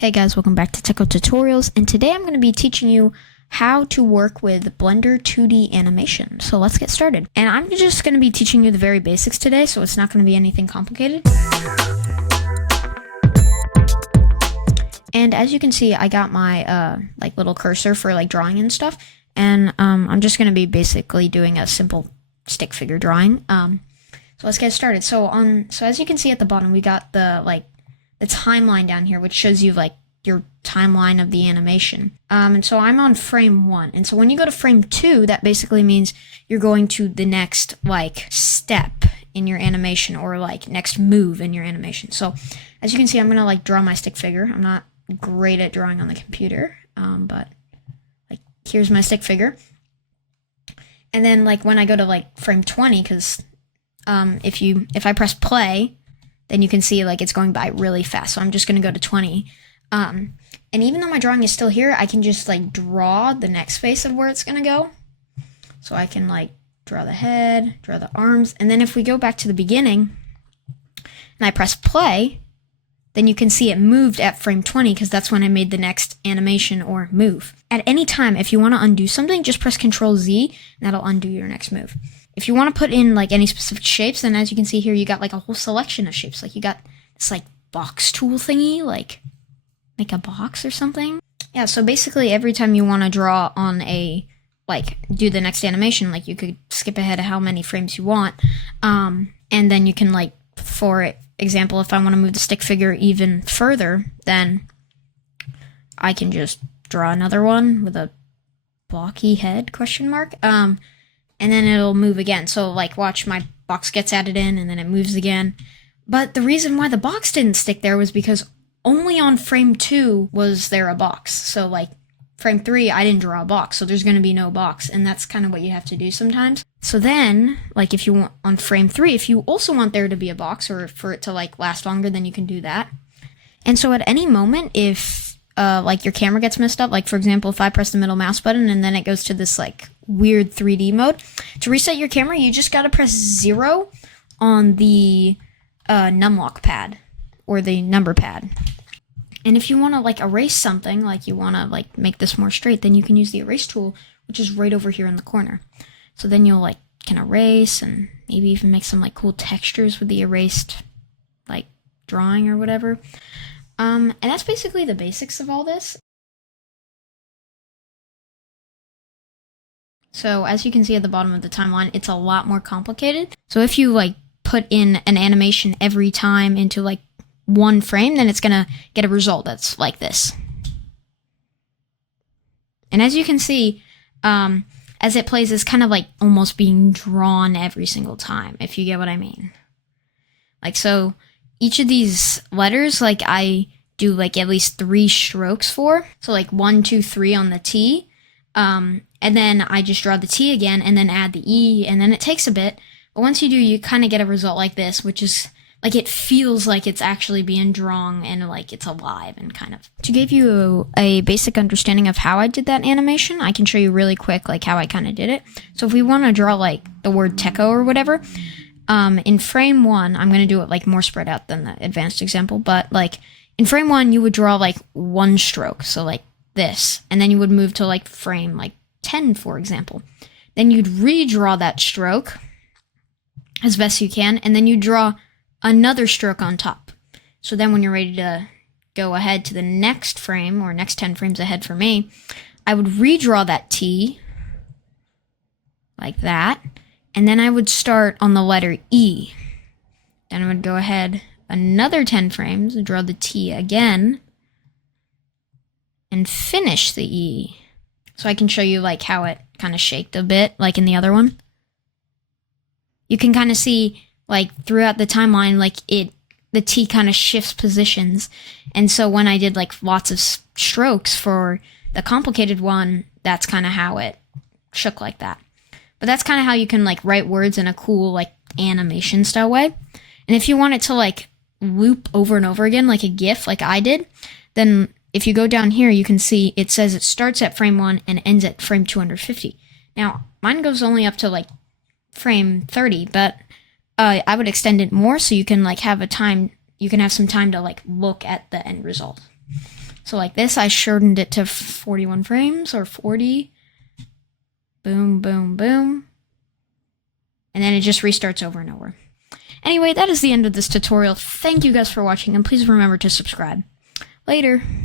Hey guys, welcome back to Techo Tutorials, and today I'm going to be teaching you how to work with Blender 2D animation. So let's get started. And I'm just going to be teaching you the very basics today, so it's not going to be anything complicated. And as you can see, I got my little cursor for drawing and stuff, and I'm just going to be basically doing a simple stick figure drawing. So let's get started. So as you can see at the bottom, we got the timeline down here, which shows you your timeline of the animation. And so I'm on frame 1. And so when you go to frame 2, that basically means you're going to the next step in your animation, or next move in your animation. So as you can see, I'm gonna draw my stick figure. I'm not great at drawing on the computer, but here's my stick figure. And then when I go to frame 20, because if I press play, then you can see it's going by really fast. So I'm just going to go to 20. And even though my drawing is still here, I can just draw the next face of where it's going to go. So I can draw the head, draw the arms. And then if we go back to the beginning and I press play, then you can see it moved at frame 20 because that's when I made the next animation or move. At any time, if you want to undo something, just press Control Z and that'll undo your next move. If you want to put in any specific shapes, then as you can see here, you got a whole selection of shapes. You got this box tool thingy, make a box or something. Yeah, so basically every time you want to draw on a, do the next animation, you could skip ahead of how many frames you want. And then you can for example, if I want to move the stick figure even further, then I can just draw another one with a blocky head, question mark. And then it'll move again. So watch, my box gets added in and then it moves again. But the reason why the box didn't stick there was because only on frame 2 was there a box. So frame 3, I didn't draw a box, so there's going to be no box. And that's kind of what you have to do sometimes. So then, if you want on frame 3, if you also want there to be a box or for it to last longer, then you can do that. And so at any moment, if your camera gets messed up, for example, if I press the middle mouse button and then it goes to this weird 3D mode, to reset your camera, you just gotta press 0 on the numlock pad or the number pad. And if you want to erase something, you want to make this more straight, then you can use the erase tool, which is right over here in the corner. So then you'll can erase and maybe even make some cool textures with the erased drawing or whatever. And that's basically the basics of all this. So as you can see at the bottom of the timeline, it's a lot more complicated. So if you put in an animation every time into one frame, then it's gonna get a result that's like this. And as you can see, as it plays, it's kind of almost being drawn every single time, if you get what I mean. So each of these letters, I do at least 3 strokes for. So 1, 2, 3 on the T. And then I just draw the T again and then add the E, and then it takes a bit. But once you do, you kind of get a result like this, which is it feels like it's actually being drawn and it's alive and kind of. To give you a basic understanding of how I did that animation, I can show you really quick how I kind of did it. So if we want to draw the word Techo or whatever, in frame 1, I'm going to do it more spread out than the advanced example, but in frame 1, you would draw 1 stroke, so this, and then you would move to frame 10, for example. Then you'd redraw that stroke as best you can, and then you draw another stroke on top. So then when you're ready to go ahead to the next frame, or next 10 frames ahead for me, I would redraw that T like that, and then I would start on the letter E. Then I would go ahead another 10 frames, draw the T again, and finish the E. So I can show you how it kind of shaked a bit, in the other one. You can kind of see throughout the timeline, the T kind of shifts positions. And so when I did lots of strokes for the complicated one, that's kind of how it shook like that. But that's kind of how you can write words in a cool animation style way. And if you want it to loop over and over again like a GIF like I did, then if you go down here, you can see it says it starts at frame 1 and ends at frame 250. Now, mine goes only up to frame 30, but I would extend it more so you can have a time, you can have some time to look at the end result. So like this, I shortened it to 41 frames or 40. Boom, boom, boom. And then it just restarts over and over. Anyway, that is the end of this tutorial. Thank you guys for watching, and please remember to subscribe. Later.